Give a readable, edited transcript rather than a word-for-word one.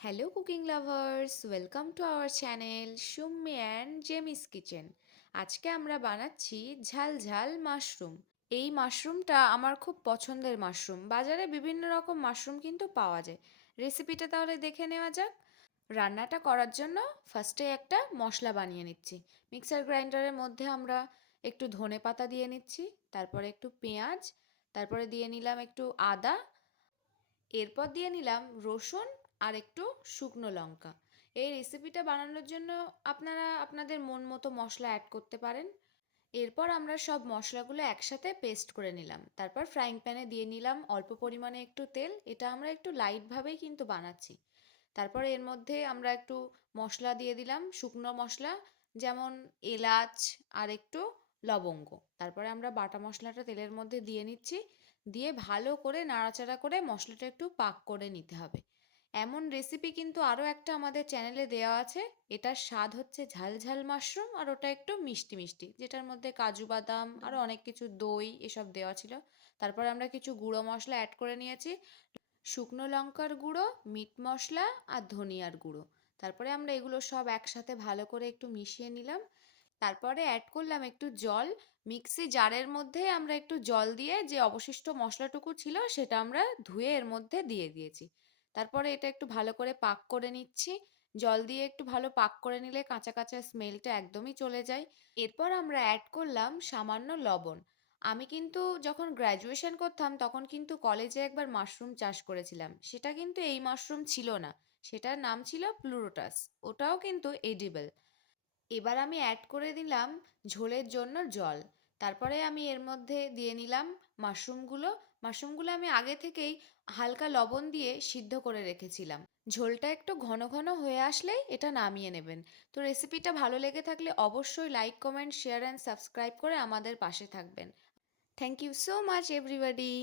Hello cooking lovers, welcome to our channel Summi and Jemi's kitchen. আজকে আমরা বানাচ্ছি ঝাল ঝাল মাশরুম। এই মাশরুমটা আমার খুব পছন্দের মাশরুম। বাজারে বিভিন্ন রকম মাশরুম কিন্তু পাওয়া যায়। রেসিপিটা তাহলে দেখে নেওয়া যাক। রান্নাটা করার জন্য ফার্স্টে একটা মশলা বানিয়ে নিচ্ছি। মিক্সার গ্রাইন্ডারের মধ্যে আমরা একটু ধনে পাতা দিয়ে নিচ্ছি, তারপরে একটু পেঁয়াজ, তারপরে দিয়ে নিলাম একটু আদা, এরপর দিয়ে নিলাম রসুন আর একটু শুকনো লঙ্কা। এই রেসিপিটা বানানোর জন্য আপনারা আপনাদের মন মতো মশলা অ্যাড করতে পারেন। এরপর আমরা সব মশলাগুলো একসাথে পেস্ট করে নিলাম। তারপর ফ্রাইং প্যানে দিয়ে নিলাম অল্প পরিমাণে একটু তেল। এটা আমরা একটু লাইটভাবেই কিন্তু বানাচ্ছি। তারপরে এর মধ্যে আমরা একটু মশলা দিয়ে দিলাম, শুকনো মশলা, যেমন এলাচ আর একটু লবঙ্গ। তারপরে আমরা বাটা মশলাটা তেলের মধ্যে দিয়ে নিচ্ছি, দিয়ে ভালো করে নাড়াচাড়া করে মশলাটা একটু পাক করে নিতে হবে। এমন রেসিপি কিন্তু আরও একটা আমাদের চ্যানেলে দেওয়া আছে। এটার স্বাদ হচ্ছে ঝাল ঝাল মাশরুম, আর ওটা একটু মিষ্টি মিষ্টি, যেটার মধ্যে কাজু বাদাম আরও অনেক কিছু, দই এসব দেওয়া ছিল। তারপরে আমরা কিছু গুঁড়ো মশলা অ্যাড করে নিয়েছি, শুকনো লঙ্কার গুঁড়ো, মিট মশলা আর ধনিয়ার গুঁড়ো। তারপরে আমরা এগুলো সব একসাথে ভালো করে একটু মিশিয়ে নিলাম। তারপরে অ্যাড করলাম একটু জল। মিক্সি জারের মধ্যে আমরা একটু জল দিয়ে যে অবশিষ্ট মশলাটুকু ছিল সেটা আমরা ধুয়ে এর মধ্যে দিয়ে দিয়েছি। তারপরে এটা একটু ভালো করে পাক করে নিচ্ছি। জল দিয়ে একটু ভালো পাক করে নিলে কাঁচা কাঁচা স্মেলটা একদমই চলে যায়। এরপর আমরা অ্যাড করলাম সামান্য লবণ। আমি কিন্তু যখন গ্র্যাজুয়েশন করতাম তখন কিন্তু কলেজে একবার মাশরুম চাষ করেছিলাম। সেটা কিন্তু এই মাশরুম ছিল না, সেটার নাম ছিল প্লুরোটাস। ওটাও কিন্তু এডিবল। এবার আমি অ্যাড করে দিলাম ঝোলের জন্য জল। তারপরে আমি এর মধ্যে দিয়ে নিলাম মাশরুমগুলো। মাশরুমগুলো আমি আগে থেকেই হালকা লবণ দিয়ে সিদ্ধ করে রেখেছিলাম। ঝোলটা একটু ঘন ঘন হয়ে আসলেই এটা নামিয়ে নেবেন। তো রেসিপিটা ভালো লেগে থাকলে অবশ্যই like, comment, share and subscribe করে আমাদের পাশে থাকবেন। Thank you so much everybody.